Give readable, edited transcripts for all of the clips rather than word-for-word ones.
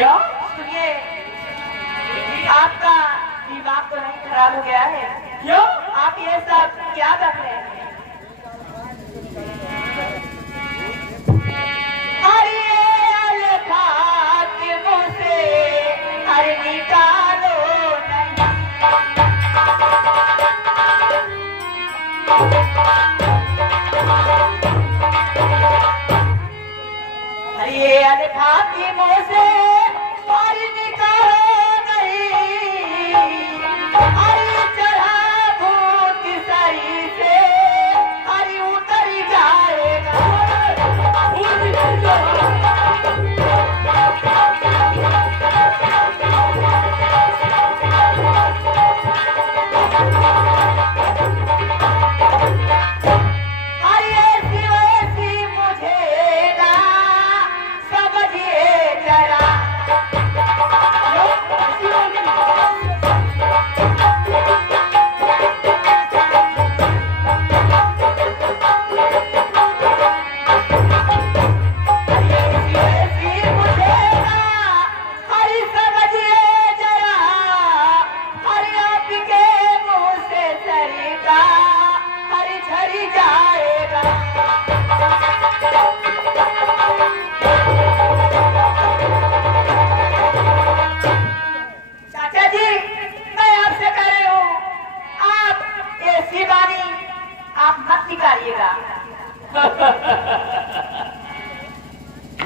क्या? सुनिए, आपका दिमाग तो नहीं खराब हो गया है? क्या? आप ये सब क्या कर रहे हैं? अरे के मुंह से अरे निकालो नहीं। अरे ये अलखा के मुंह से अरे निकालो नहीं। अरे चढ़ा भूत सही से अरे उतर जाएगा।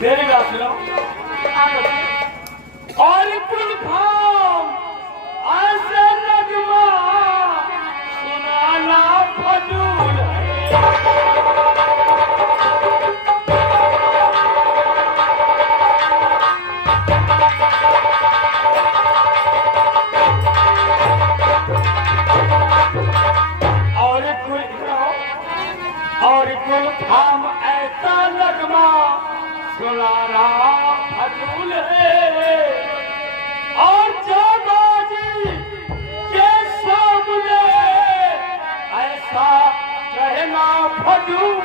मेरी बात सुनो। और कुल भाव ऐसे नगमा सुनाना फजूल और कुल भाव ऐसा नगमा सुनाना फजूल है। और जाबाजी के सामने ऐसा कहना फजूल।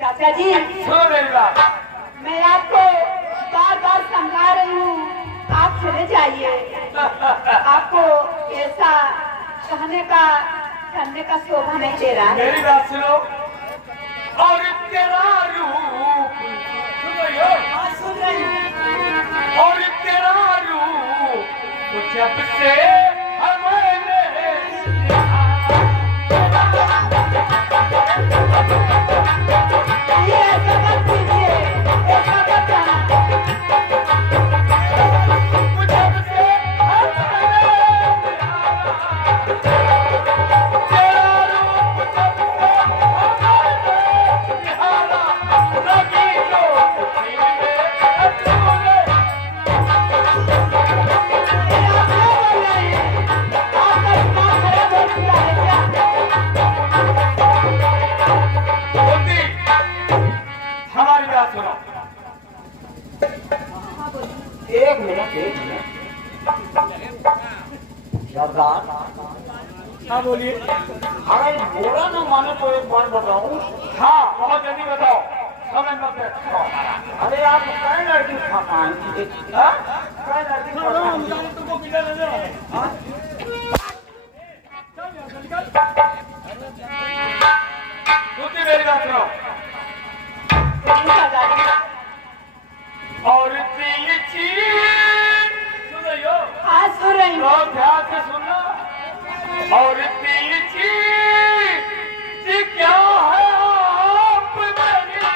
चाचा जी, मैं आपको बार बार समझा रही हूँ, आप चले जाइए। आपको ऐसा कहने का शोभा नहीं दे रहा है। मेरी बात सुनो। और तेरा रूप सुन रही हूँ। और तेरा रूप जब से एक मिनट सरदार। हाँ बोलिए। अगर बुरा न माने तो एक बार बताऊं। हाँ बहुत जल्दी बताओ, समय मत देखो। अरे आप कई लड़की खा पाएंगे? कई लड़की तुमको पिला ले मेरी बात सुनो। और दिल चीर सुन रही हो? हाँ सुन रही हूँ। ध्यान से सुनना। और दिल चीर क्या है आप मेरी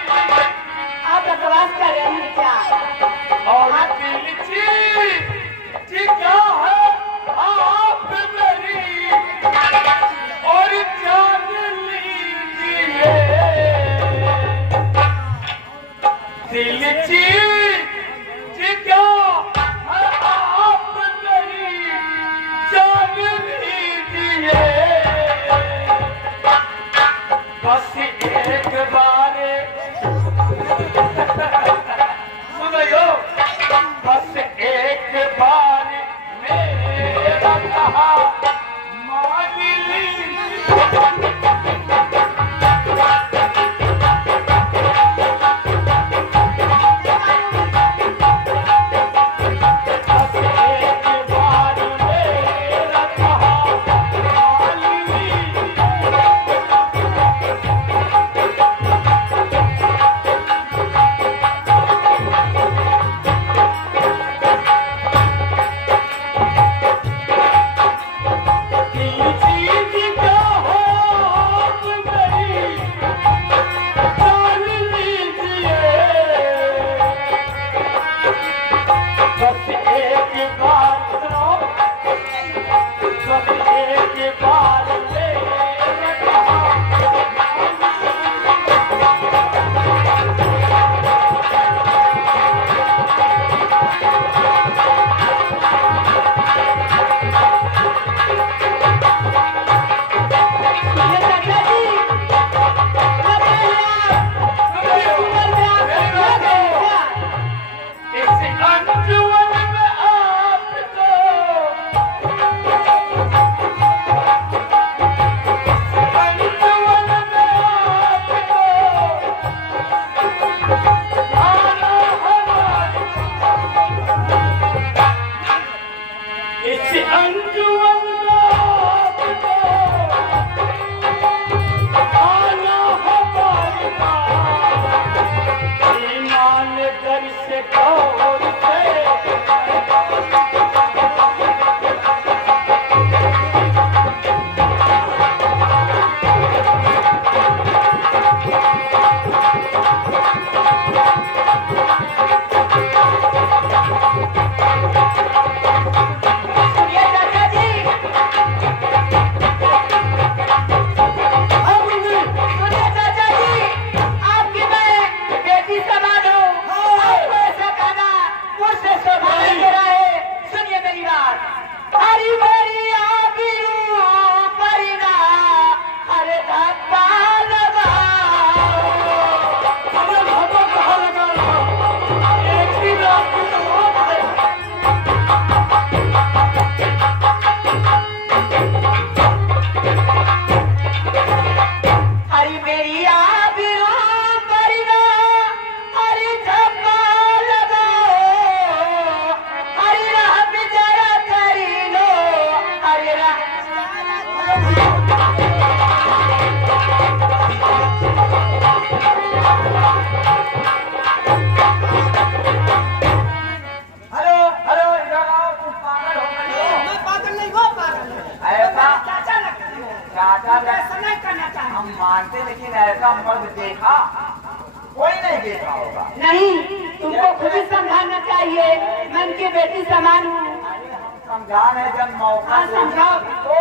देखा होगा। नहीं, तुमको खुद ही समझाना चाहिए। मैं उनकी बेटी समान हूँ। अरे हम समझा रहे जब मौका हाँ, समझाओ। तो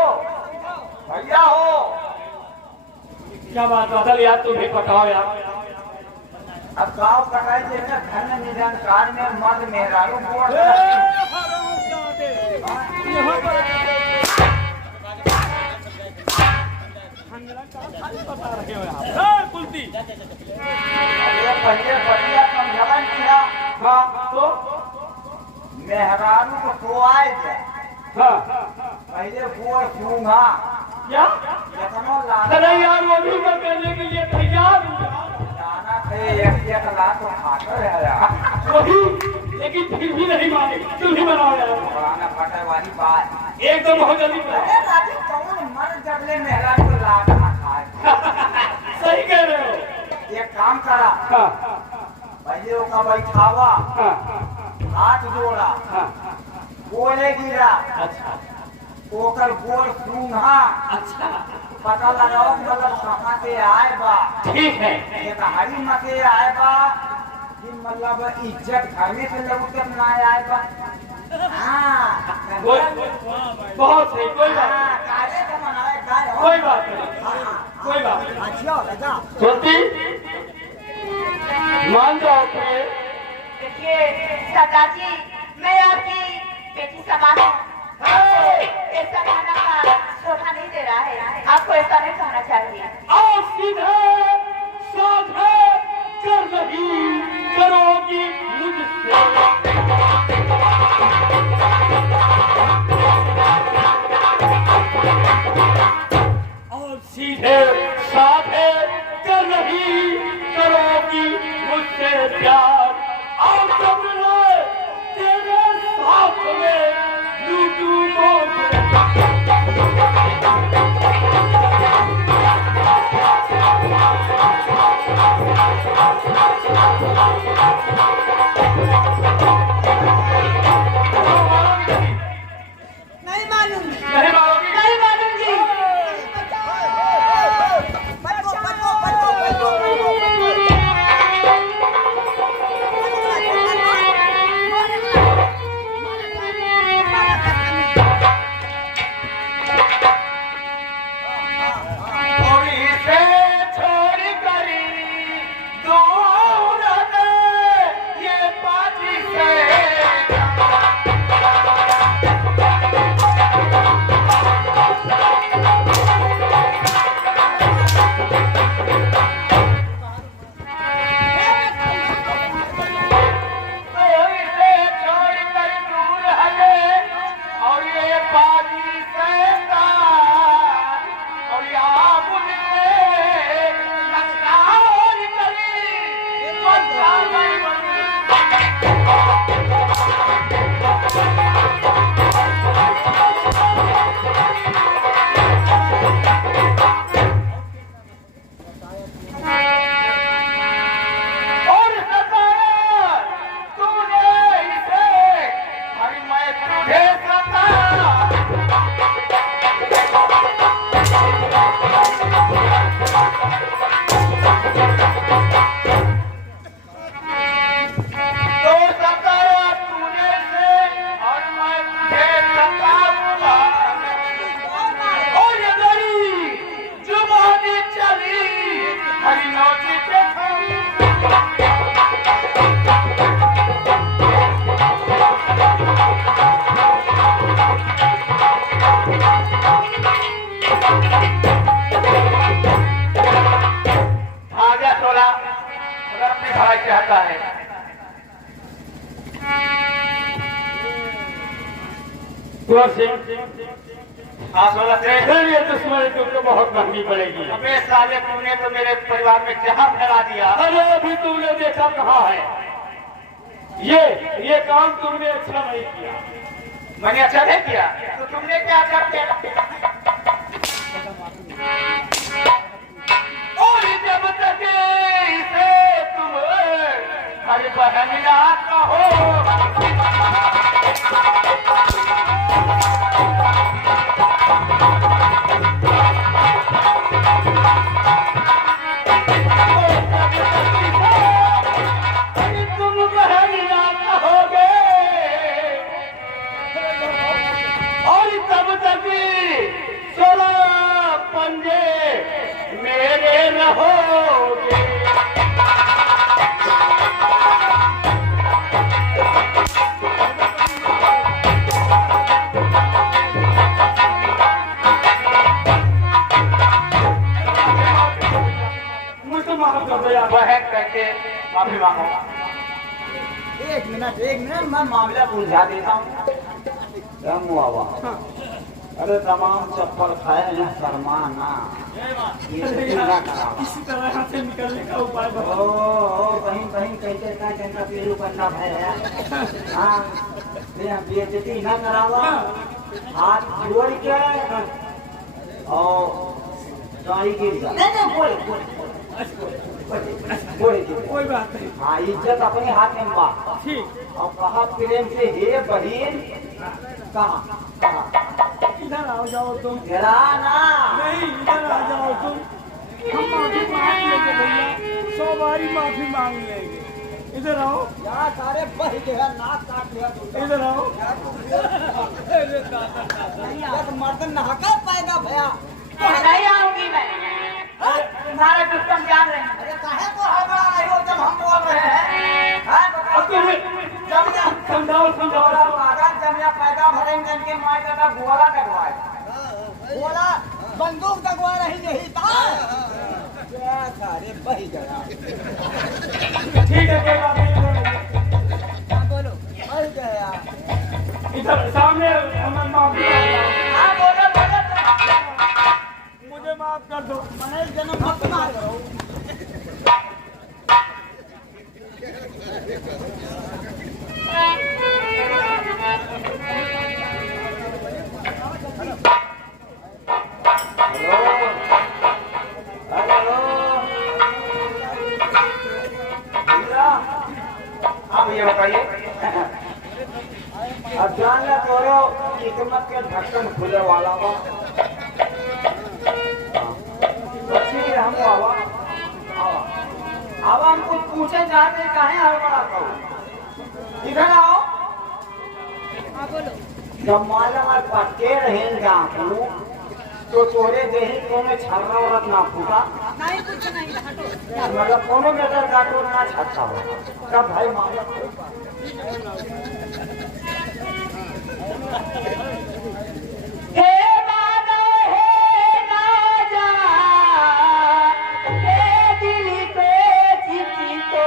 भैया हो। क्या बात बदल यार, तुम्हें बताओ यार। अब गाँव कटाई थे ना धन निरंकार में मद मेहरारू बोल कुलती पहले बढ़िया समझावन किया। हाँ तो मेहरारू को खुआए थे हाँ पहले वो सूंघा क्या कितनो लाना अरे यार वो भी मैं करने के लिए तैयार हूँ लाना थे एक लाख तो खाकर है यार। वही, लेकिन फिर भी नहीं माने। तुम ही बनाओ यार, पुराना फटे वाली बात। एकदम बहुत जल्दी बनाओ। अरे राजी कौन मर जबले मेहरारू को लाख ना खाए। सही कह रहे हो। एक काम करा हाँ पहले उसका बैठावा हाँ हाथ जोड़ा हाँ गोले गिरा अच्छा ओकर गोल सूंघा अच्छा पता लगाओ कि मतलब कहाँ से आए बा। ठीक है। ये हरी मते आए बा कि मतलब इज्जत घर में से लोग के ना आए बा। हाँ बहुत सही, कोई बात नहीं, काले का मनाए काले कोई बात नहीं, कोई बात नहीं। अच्छा लगा सुनती मान जाओ प्रिय। देखिए सरदार जी, मैं आपकी बेटी समान हूँ। आपको ऐसा कहना का शोभा नहीं दे रहा है। आपको ऐसा नहीं कहना चाहिए। आओ सीधे साधे कर रही करोगी मुझसे। और सीधे साधे कर रही करोगी मुझसे प्यार। और जब मैं तेरे साथ में लूटूं मौज। नहीं मालूम, नहीं मारोगी? नहीं मालूम जी। और इसे छोड़ कर दूर न ये बाजी से। और इसे छोड़ कर दूर हटे और ये बाजी से और यहाँ मुझे नकार करी मजा नहीं बनी। और सताया तूने इसे, अरे मैं तुझे सताया। तो सताया तूने इसे और मैं तुझे सताऊंगा। और ये मेरी जुबानी चली हरी नौची के खाऊं। आ गया टोला, अगर अपनी भाई चाहता है। हाँ 16 से फिर ये दुश्मनी तुमको बहुत महंगी पड़ेगी। अबे साले तूने तो मेरे परिवार में जहाँ फैला दिया। अरे अभी तुमने देखा कहाँ है। ये काम तुमने अच्छा नहीं किया। मैंने अच्छा नहीं किया तो तुमने क्या अच्छा किया? और जब तक इसे तुम हर बहनिया कहो। बहन करके माफी मांगो। एक मिनट मैं मामला बुझा देता हूँ। अरे तमाम चप्पल खाए हैं शर्माना, ये पूरा कराओ। इसी तरह यहाँ से निकलने का उपाय बताओ। ओ कहीं कैसे का पीलू करना है। हाँ बेइज्जती ना करावा, हाथ जोड़ के और गाड़ी गिर जा। नहीं कोई बात नहीं। हाँ इज्जत अपने हाथ में बात। ठीक। और कहा प्रेम से हे बहन, कहा इधर आओ जाओ तुम। गिरा ना नहीं इधर आ जाओ तुम। हम माफी मांग लेंगे भैया, 100 बारी माफी मांग लेंगे। इधर आओ। यार सारे बह गया, नाक काट लिया। इधर आओ। मर्दन नहाका पाएगा भैया। नहीं आऊंगी मैं, तुम्हारा दुश्मन जान रहे हैं। अरे काहे को हड़बड़ा रही हो जब हम बोल रहे हैं? समझाओ जमिया पैदा भरेंगे के माय का गोला कटवाए। गोला बंदूक दगवा रही नहीं था। क्या सारे बही गया। ठीक है कोई बात नहीं। बोलो बही गया। इधर सामने हमें माफी हाँ बोलो मुझे माफ कर दो। मैंने जन्म मत मारो। ये बताइए अब जान ले तोरो किस्मत के ढक्कन खुले वाला बा। हम अब हम कुछ पूछे जाते काहे हड़बड़ा कहो। इधर आओ। जब मालूम पट्टे रहे जाऊं तो तोरे देही कोनो छर्रा औरत ना फूटा। नहीं कुछ नहीं, हटो। मतलब कोनो मेटर काटो ना छक्का हो। तब भाई मालूम हे मानो हे राजा, हे दिल पे चिट्ठी को,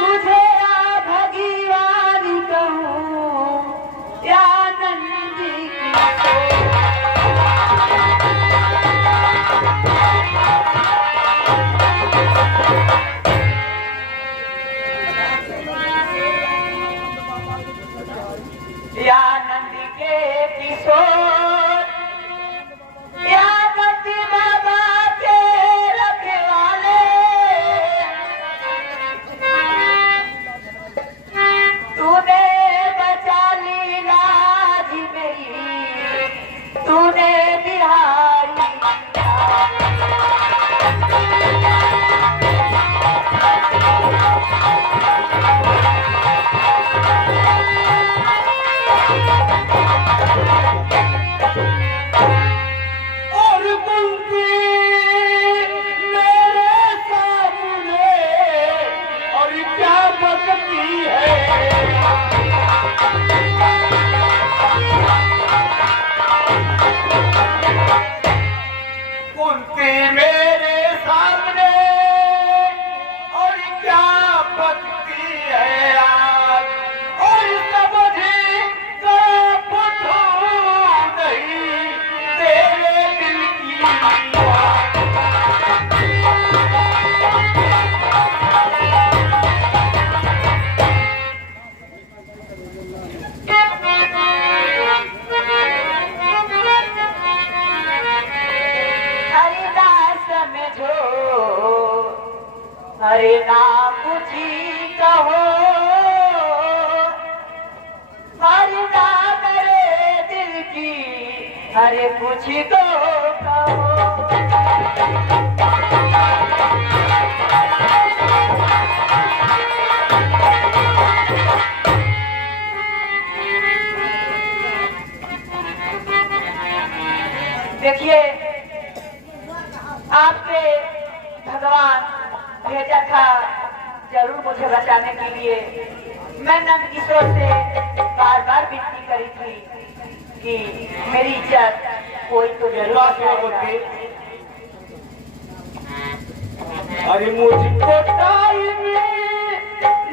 तुझे या भगवान कहूँ या नंदी की या नंद के किशोर, या नंदी बाबा के रखवाले, तूने बचा ली लाज मेरी, तूने बिहारी और कुंती मेरे सामने और क्या बकती है। कुंती मेरे सामने और क्या बकती है यार, और समझी का पता नहीं तेरे दिल की हरिदास समझो, हरे नाम जी कहो, हरि नाम मेरे दिल की, हरे कुछ तो कहो। देखिए आपके भगवान भेजा था जरूर मुझे बचाने के लिए। मैं नंद किशोर से बार बार विनती करी थी कि मेरी इज्जत कोई तो जरूर बात क्या बोलती? अरे मुझको टाइम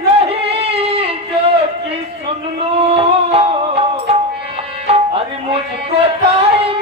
नहीं जो कि सुन लो, अरे मुझको टाइम